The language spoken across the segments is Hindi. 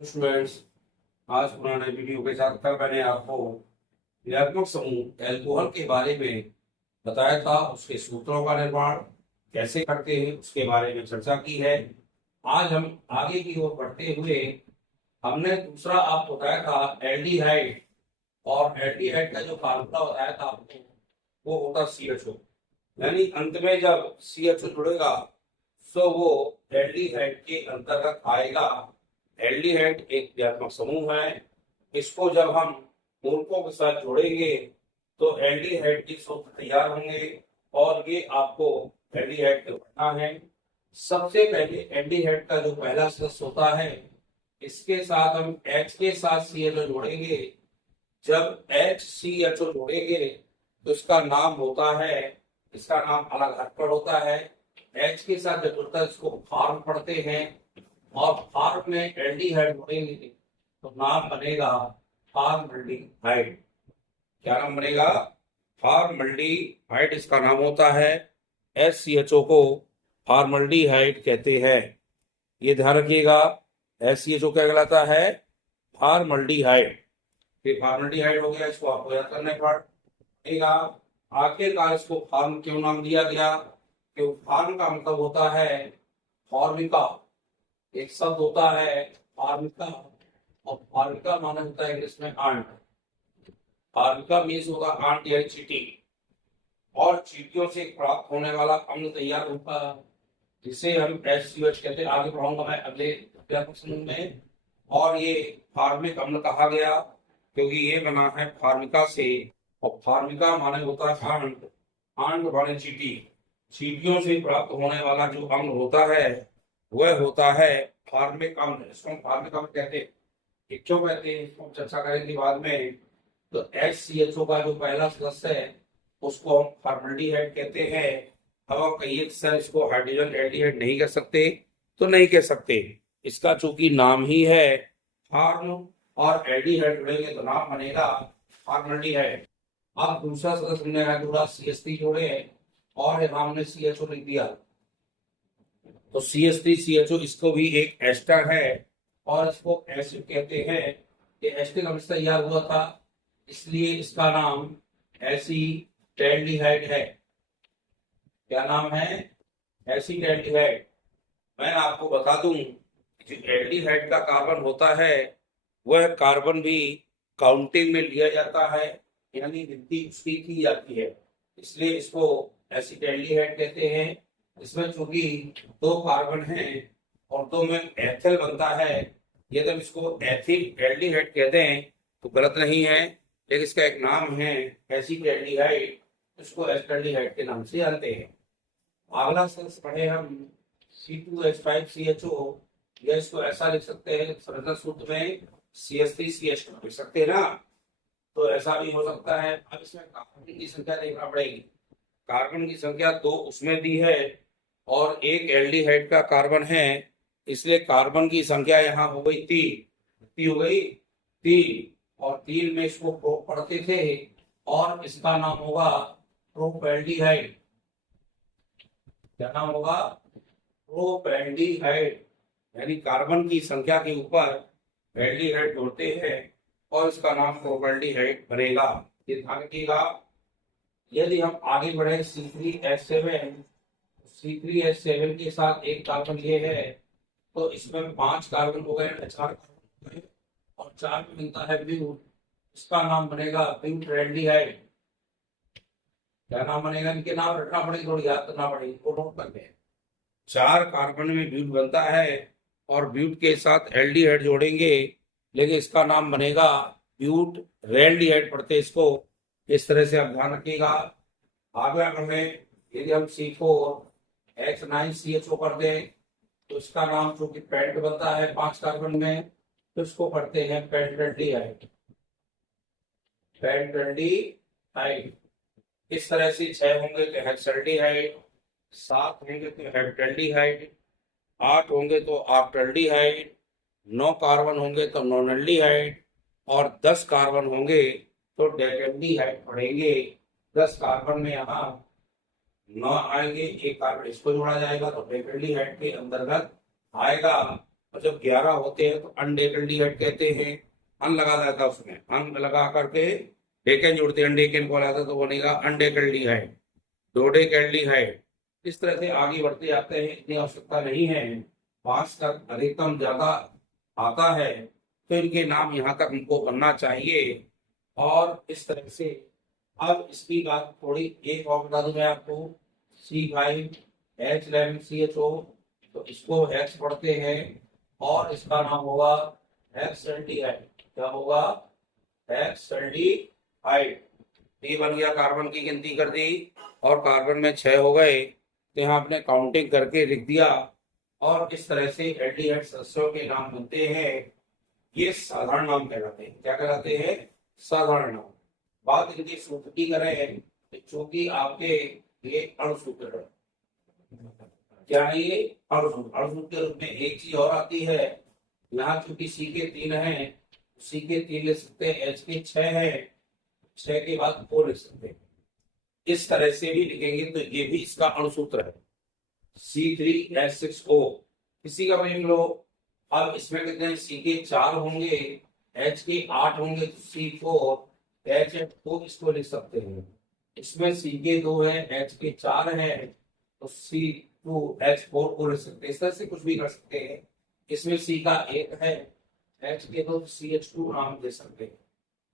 स्टूडेंट्स, आज पुराने वीडियो के साथ कल मैंने आपको ऋणात्मक समूह एल्कोहल के बारे में बताया था। उसके सूत्रों का निर्माण कैसे करते हैं उसके बारे में चर्चा की है। आज हम आगे की ओर बढ़ते हुए हमने दूसरा आपको बताया था एल्डिहाइड, और एल्डिहाइड का जो फार्मूला बताया था आपको वो होता CHO, यानी अंत में जब CHO जुड़ेगा तो वो एल्डिहाइड के अंतर्गत आएगा। एल्डिहाइड एक ऋणात्मक समूह है। इसको जब हम मूलकों के साथ जोड़ेंगे तो एल्डिहाइड के सूत्र तैयार होंगे और ये आपको एल्डिहाइड का बनना है। सबसे पहले एल्डिहाइड का जो पहला सदस्य होता है, इसके साथ हम H के साथ CHO जोड़ेंगे। जब HCHO जोड़ेंगे तो इसका नाम होता है, इसका नाम अलग हटकर होता है। H के साथ जब जुड़ता है इसको फॉर्म पढ़ते हैं, और फॉर्म में एल्डिहाइड जोड़ेंगे तो नाम बनेगा फॉर्मल्डिहाइड। क्या नाम बनेगा? फॉर्मल्डिहाइड इसका नाम होता है। HCHO को फॉर्मल्डिहाइड कहते हैं। ये ध्यान रखिएगा, HCHO क्या कहलाता है? फॉर्मल्डिहाइड। फिर फॉर्मल्डिहाइड हो गया, इसको आपको याद करना पड़ेगा। आखिरकार इसको फॉर्म क्यों नाम दिया गया? क्योंकि फॉर्म का मतलब होता है फॉर्मिका। एक शब्द होता है फॉर्मिका, और फॉर्मिका माना होता है इंग्लिश में आंट। फॉर्मिका मीन्स होगा आंट यानी चींटी, और चींटियों से प्राप्त होने वाला अम्ल तैयार होता है जिसे हम HCOH कहते हैं। आगे पढ़ाऊंगा मैं अगले समूह में। और ये फार्मिक अम्ल कहा गया क्योंकि ये बना है फार्मिका से, और फार्मिका माने होता है आंट। आंट माने चींटी। चींटियों से प्राप्त होने वाला जो अम्ल होता है वह होता है फार्मिक अम्ल। इसको हम फार्मिक अम्ल कहते हैं। ये क्यों कहते हैं इसको हम चर्चा करेंगे बाद में। तो HCHO का जो पहला सदस्य है उसको हम फॉर्मल्डिहाइड कहते हैं। अब आप कहिए सर इसको हाइड्रोजन एल्डिहाइड नहीं कर सकते, तो नहीं कह सकते। इसका चूंकि नाम ही है फॉर्म, और एल्डिहाइड जुड़ेंगे तो नाम बनेगा फॉर्मल्डिहाइड। अब दूसरा सदस्य हमने जोड़ा CH3 जोड़े, और यहाँ हमने CHO लिख दिया तो CH3CHO इसको भी एक एस्टर है, और इसको एसिड कहते हैं। ये एस्टिक अम्ल से तैयार हुआ था इसलिए इसका नाम एसीटैल्डिहाइड है। क्या नाम है? एसीटैल्डिहाइड। मैं आपको बता दूं, जो एल्डिहाइड का कार्बन होता है वह कार्बन भी काउंटिंग में लिया जाता है, यानी गिनती उसकी की जाती है, इसलिए इसको एसीटैल्डिहाइड कहते हैं। इसमें चूंकि दो कार्बन हैं और दो में एथिल बनता है, यदि हम इसको एथिल एल्डिहाइड कहते हैं तो गलत नहीं है, लेकिन इसका एक नाम है एसीटैल्डिहाइड। इसको एसिटैल्डिहाइड के नाम से जानते हैं। अगला सेंस पढ़े हम C2H5CHO, या इसको ऐसा लिख सकते हैं संरचना सूत्र में CH3CH2 लिख सकते हैं ना, तो ऐसा भी हो सकता है। अब इसमें कार्बन की संख्या देखना पड़ेगी। कार्बन की संख्या 2 उसमें दी है और एक एल्डिहाइड का कार्बन है, इसलिए कार्बन की संख्या यहाँ हो गई 3। कितनी हो गई? 3। और 3 में इसको प्रो पढ़ते थे, और इसका नाम होगा प्रोपेल्डिहाइड। क्या नाम होगा? प्रोपेल्डिहाइड। यानी कार्बन की संख्या के ऊपर एल्डिहाइड जोड़ते हैं और इसका नाम प्रोपेल्डिहाइड बनेगा। ये ध्यान रखिएगा। यदि हम आगे बढ़े C3H7 के साथ एक कार्बन ये है तो इसमें 5 कार्बन हो गए, 4 कार्बन हो गए, और 4 में मिलता है ब्यूट। इसका नाम बनेगा ब्यूटैल्डिहाइड। क्या नाम बनेगा? इनके नाम रखना पड़ेगा, थोड़ी याद करना पड़ेगी, वो नोट करते हैं। 4 कार्बन में ब्यूट बनता है और ब्यूट के साथ एल्डिहाइड जोड़ेंगे, लेकिन इसका नाम बनेगा ब्यूट रेल्डिहाइड पढ़ते इसको। इस तरह से आप ध्यान रखिएगा। आगे हमें यदि हम C4H9CHO कर दें तो इसका नाम चूंकि पेंट बनता है 5 कार्बन में, तो इसको पढ़ते हैं पेंटल्डिहाइड। पेंटल्डिहाइड। इस तरह से 6 होंगे तो हेक्सल्डिहाइड, 7 होंगे तो हेप्टल्डिहाइड, 8 होंगे तो ऑक्टल्डिहाइड, 9 कार्बन होंगे तो नोनल्डिहाइड, और 10 कार्बन होंगे तो डेकेल्डिहाइड पढ़ेंगे। 10 कार्बन में यहाँ 9 आएंगे, एक कार्बन इसको जोड़ा जाएगा तो डेकेल्डिहाइड के अंतर्गत आएगा। और जब 11 होते हैं तो अनडेकेल्डिहाइड कहते हैं। अन लगा देता है उसमें, अन लगा करके डेकेन जोड़ते हैं, डेकेन को लगाता तो बनेगा अनडेकेल्डिहाइड, डोडेकेल्डिहाइड। इस तरह से आगे बढ़ते जाते हैं, इतनी आवश्यकता नहीं है। 5 तक अधिकतम ज्यादा आता है तो इनके नाम यहाँ तक हमको बनना चाहिए। और इस तरह से अब इसकी बात थोड़ी एक और बता दूं मैं आपको, C5H11CHO, तो इसको H पढ़ते हैं और इसका नाम होगा हेक्सेल्डिहाइड। क्या होगा? हेक्सेल्डिहाइड। ये बन गया, कार्बन की गिनती कर दी और कार्बन में 6 हो गए, तो यहाँ आपने काउंटिंग करके लिख दिया। और इस तरह से एल्डिहाइड सदस्यों के नाम बनते हैं। ये साधारण नाम कहलाते हैं। क्या कहलाते हैं? साधारण नाम। बात इनके सूत्र की करें, चूंकि आपके ये अणुसूत्र है। क्या है ये? अणुसूत्र। अणुसूत्र के रूप में एक चीज और आती है, यहाँ चूंकि सी के 3 है, सी के 3 लिख सकते हैं, एच के 6 है, 6 के बाद O लिख सकते हैं। इस तरह से भी लिखेंगे तो ये भी इसका अणुसूत्र है, C3H6O। इसी का मीनिंग लो। अब इसमें कितने हैं? सी के 4 होंगे, एच के 8 होंगे, तो C4H8 को इसको लिख सकते हैं। इसमें सी के 2 है, एच के 4 है, तो C2H4 को लिख सकते हैं। इस तरह से कुछ भी कर सकते हैं। इसमें सी का 1 है, एच के 2, CH2 नाम दे सकते हैं।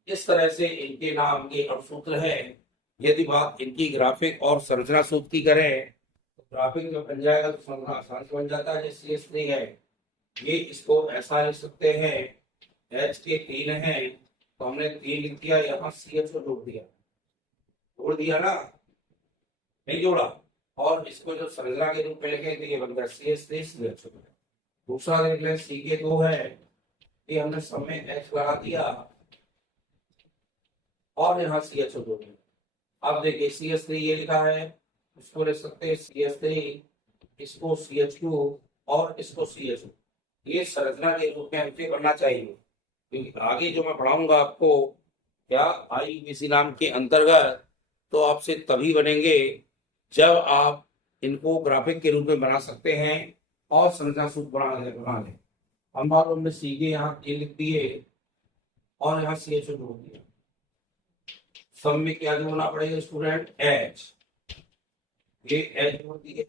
इस तरह से इनके नाम के अणुसूत्र है। यदि बात इनकी ग्राफिक और संरचना सूत्र की करें, तो ग्राफिक जो बन जाएगा तो संरचना आसान से बन जाता है। जैसे CH3 है, ये इसको ऐसा लिख सकते हैं, एच के 3 है तो हमने 3 लिख दिया, यहाँ CH जोड़ दिया ना, नहीं जोड़ा। और इसको जो संरचना के रूप में लिखे तो ये बन गया CH3 CH2। दूसरा देख लें, सी के 2 है, ये हमने सब में H लगा दिया और यहाँ CH जोड़ दिया। अब देखिए CH3 ये लिखा है, इसको लिख सकते हैं CH3, इसको CH2 और इसको CH2। ये संरचना के रूप में हमसे बनना चाहिए, क्योंकि आगे जो मैं पढ़ाऊंगा आपको क्या IUPAC नाम के अंतर्गत, तो आपसे तभी बनेंगे जब आप इनको ग्राफिक के रूप में बना सकते हैं और संरचना सूत्र बना लें। हम बार हमने सीखे यहाँ ए लिख दिए और यहाँ CH जोड़ दिया। सब में क्या जोड़ना पड़ेगा स्टूडेंट? H। ये H जोड़ दिए।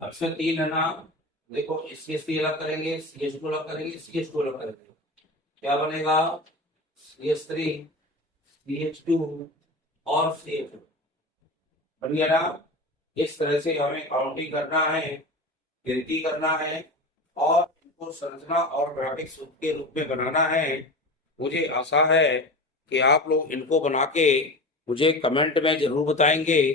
ऑप्शन 3 है ना, देखो CH3 अलग करेंगे, CH2 अलग करेंगे, CH2 अलग करेंगे, क्या बनेगा? CH3 CH2 और CH2 बन गया ना। इस तरह से हमें काउंटिंग करना है, गिनती करना है और इनको संरचना और ग्राफिक सूत्र के रूप में बनाना है। मुझे आशा है कि आप लोग इनको बना के मुझे कमेंट में जरूर बताएंगे।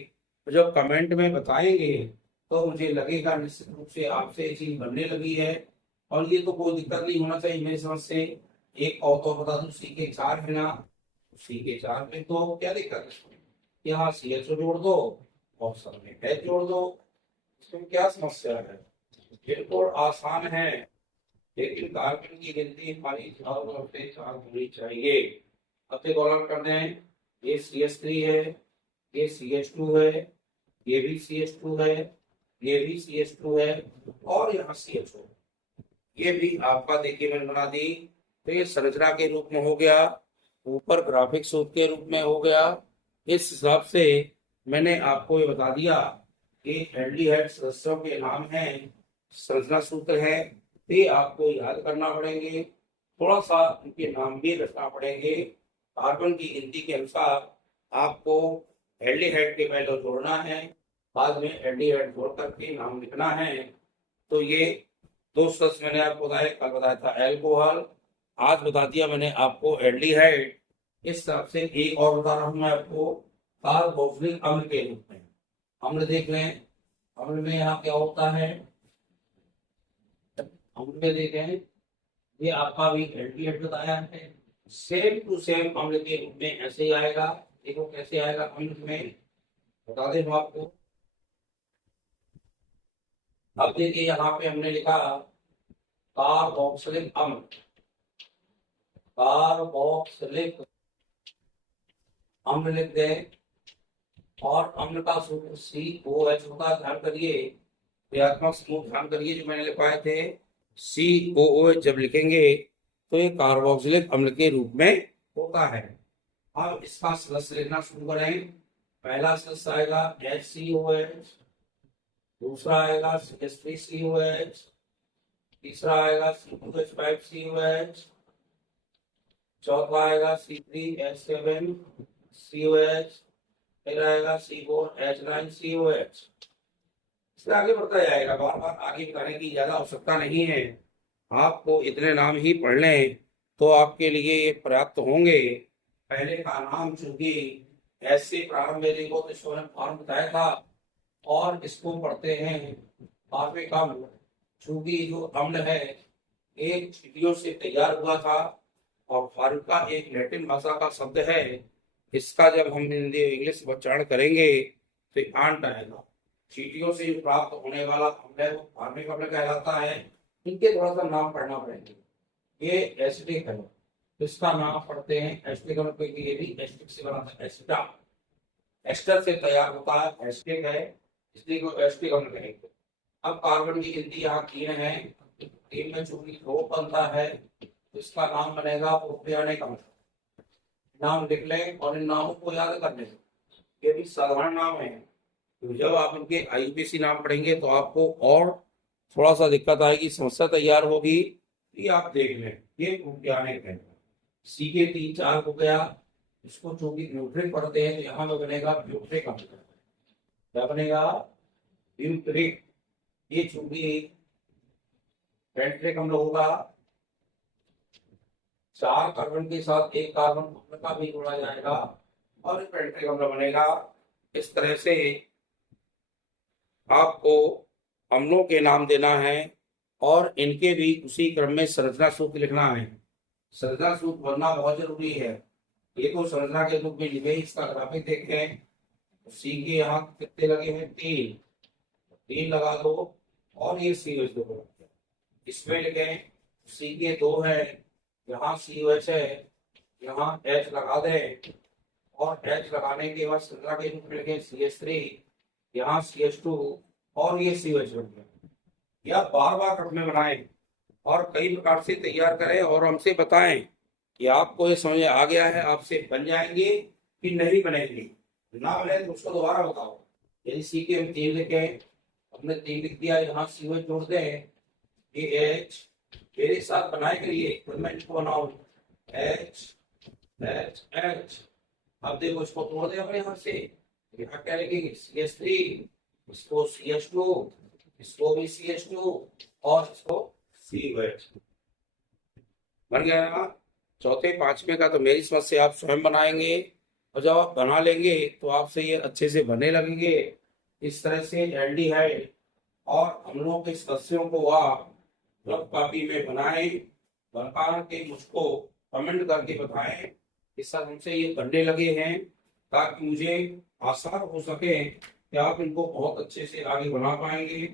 तो जब कमेंट में बताएंगे तो मुझे लगेगा निश्चित रूप से आपसे ये चीज बनने लगी है। और ये तो कोई दिक्कत नहीं होना चाहिए मेरी समझ से। एक और तो बता दूं, सी के 4 है ना, सी के 4 में तो क्या दिक्कत है, यहाँ CH जोड़ दो और सब में H जोड़ दो, इसमें क्या समस्या है? बिल्कुल आसान है। लेकिन कार्बन की गिनती हमारी चारों तरफ से 4 होनी चाहिए। अब से कॉलम कर दें, ये CH3 है, ये CH2 है, ये भी CH2 है, ये भी CH2 है और यहाँ CH2। ये भी आपका देखिए मैंने बना दी। तो ये संरचना के रूप में हो गया, ऊपर ग्राफिक सूत्र के रूप में हो गया। इस हिसाब से मैंने आपको ये बता दिया कि एल्डिहाइड सदस्यों के नाम हैं, संरचना सूत्र है, ये आपको याद करना पड़ेंगे। थोड़ा सा इनके नाम भी रखना पड़ेंगे। कार्बन की गिनती के अनुसार आपको एल्डिहाइड के पहले जोड़ना है, बाद में एल्डिहाइड जोड़ करके नाम लिखना है। तो ये 2 सदस्य मैंने आपको बताया, कल बताया था एल्कोहल, आज बता दिया मैंने आपको एल्डिहाइड। इस हिसाब से एक और बता रहा हूं मैं आपको, कार्बोक्सिलिक अम्ल के रूप में। अम्ल देख लें, अम्ल में यहाँ क्या होता है, अम्ल में देखें ये आपका भी एल्डिहाइड बताया है, सेम टू सेम अम्ल के रूप में ऐसे ही आएगा। देखो कैसे आएगा अम्ल में, बता दें हम आपको। अब देखिए यहाँ पे हमने लिखा कार्बोक्सिलिक अम्ल, कार्बोक्सिलिक अम्ल लिख दें और अम्ल का सूत्र COH होता है। ध्यान करिए, क्रियात्मक समूह ध्यान करिए जो मैंने लिखवाए थे, COOH जब लिखेंगे तो ये कार्बोक्सिलिक अम्ल के रूप में होता है। अब इसका सदस्य लिखना शुरू करें। पहला सदस्य आएगा HCOH, दूसरा आएगा CH3COH, तीसरा आएगा C2H5COH, चौथा आएगा C3H7COH, फिर आएगा C4H9COH। इससे आगे बढ़ता जाएगा, बार बार आगे बताने की ज्यादा आवश्यकता नहीं है। आपको इतने नाम ही पढ़ लें तो आपके लिए ये पर्याप्त होंगे। पहले का नाम चूंकि एस से प्रारंभ में देखो तो इसको मैंने फॉर्म बताया था, और इसको पढ़ते हैं फार्मिक अम्ल। चूंकि जो अम्ल है एक चीटियों से तैयार हुआ था, और फार्मिका एक लैटिन भाषा का शब्द है। इसका जब हम हिंदी इंग्लिश में उच्चारण करेंगे तो आंट आएगा। चीटियों से प्राप्त होने वाला अम्ल है वो फार्मिक अम्ल कहलाता है। इनके थोड़ा सा नाम पढ़ना पड़ेंगे। ये एसिडिक है तो इसका नाम पढ़ते हैं एसिडिक अम्ल, क्योंकि ये भी एसिडिक से बना था, एसिटा एस्टर से तैयार होता है, एसिडिक है इसलिए को एसिडिक अम्ल कहेंगे। अब कार्बन की गिनती यहाँ 3 है, 3 में चूंकि 2 बनता है तो इसका नाम बनेगा प्रोपियोनिक अम्ल। नाम लिख लें और इन नामों को याद कर लें, ये भी साधारण नाम है। तो जब आप इनके IUPAC नाम पढ़ेंगे तो आपको और थोड़ा सा दिक्कत आएगी, समस्या तैयार होगी। ये आप देख लें, ये प्रोपियोनिक है। सी के 3-4 हो गया, इसको चूंकि ब्यूट्रिक पढ़ते हैं तो यहाँ में बनेगा ब्यूट्रिक अम्ल। क्या बनेगा? ब्यूट्रिक। ये चूंकि पेंट्रिक अम्ल होगा, 4 कार्बन के साथ एक कार्बन का भी जोड़ा जाएगा और पेंट्रिक अम्ल बनेगा। इस तरह से आपको अम्लों के नाम देना है और इनके भी उसी क्रम में संरचना सूत्र लिखना है। संरचना सूत्र बनना बहुत जरूरी है। ये तो संरचना के रूप में लिखे, इसका ग्राफिक देखें। सी के यहाँ कितने लगे हैं? 3 लगा दो, और ये COH2 इसमें लिखें। सी के 2 है, यहाँ COH है, यहाँ H लगा दें, और H लगाने के बाद संरचना के रूप में लिखें CH3, यहाँ CH2, और ये COH बन गया। या बार बार क्रम में बनाएं और कई प्रकार से तैयार करें और हमसे बताएं कि आपको ये समझ आ गया है, आपसे बन जाएंगे कि नहीं बनेंगे। ना बने तो उसको दोबारा बताओ। यदि सी के हम 3 लिखे, हमने 3 लिख दिया, यहाँ COH जोड़ दें, ये H मेरे साथ बनाए करिए, मैं इसको बनाऊं H H H। अब देखो इसको तोड़ दे अपने यहाँ से, यहाँ क्या लिखेंगे? CH3, इसको CH2, इसको भी CH2, और इसको COH। बन गया ना? चौथे 5वें का तो मेरी समझ से आप स्वयं बनाएंगे, और जब आप बना लेंगे तो आपसे ये अच्छे से बनने लगेंगे। इस तरह से एल्डिहाइड और अम्लों के सदस्यों को आप रफ कॉपी में बनाएं, बना के मुझको कमेंट करके बताएं कि सर हमसे ये बनने लगे हैं, ताकि मुझे आसार हो सके कि आप इनको बहुत अच्छे से आगे बढ़ा पाएंगे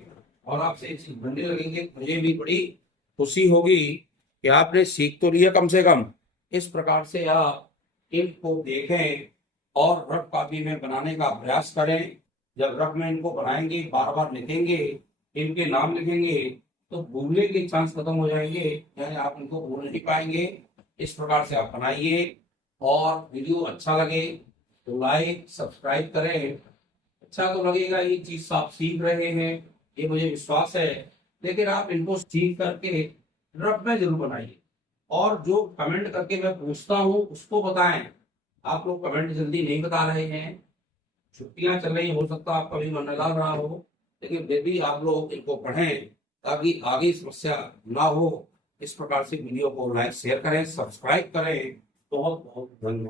और आपसे चीज बनने लगेंगे। मुझे भी बड़ी खुशी होगी कि आपने सीख तो लिया कम से कम। इस प्रकार से आप इनको देखें और रफ कॉपी में बनाने का प्रयास करें। जब रफ में इनको बनाएंगे, बार बार लिखेंगे, इनके नाम लिखेंगे, तो भूलने के चांस खत्म हो जाएंगे, यानी आप इनको भूल नहीं पाएंगे। इस प्रकार से आप बनाइए, और वीडियो अच्छा लगे तो लाइक सब्सक्राइब करें। अच्छा तो लगेगा, ये चीज आप सीख रहे हैं ये मुझे विश्वास है, लेकिन आप इनको सीख करके रफ में जरूर बनाइए। और जो कमेंट करके मैं पूछता हूँ उसको बताएं। आप लोग कमेंट जल्दी नहीं बता रहे हैं, छुट्टियां चल रही, हो सकता है आपका भी मन लगा रहा हो, लेकिन फिर भी आप लोग इनको पढ़ें ताकि आगे समस्या ना हो। इस प्रकार से वीडियो को लाइक शेयर करें, सब्सक्राइब करें। बहुत बहुत धन्यवाद।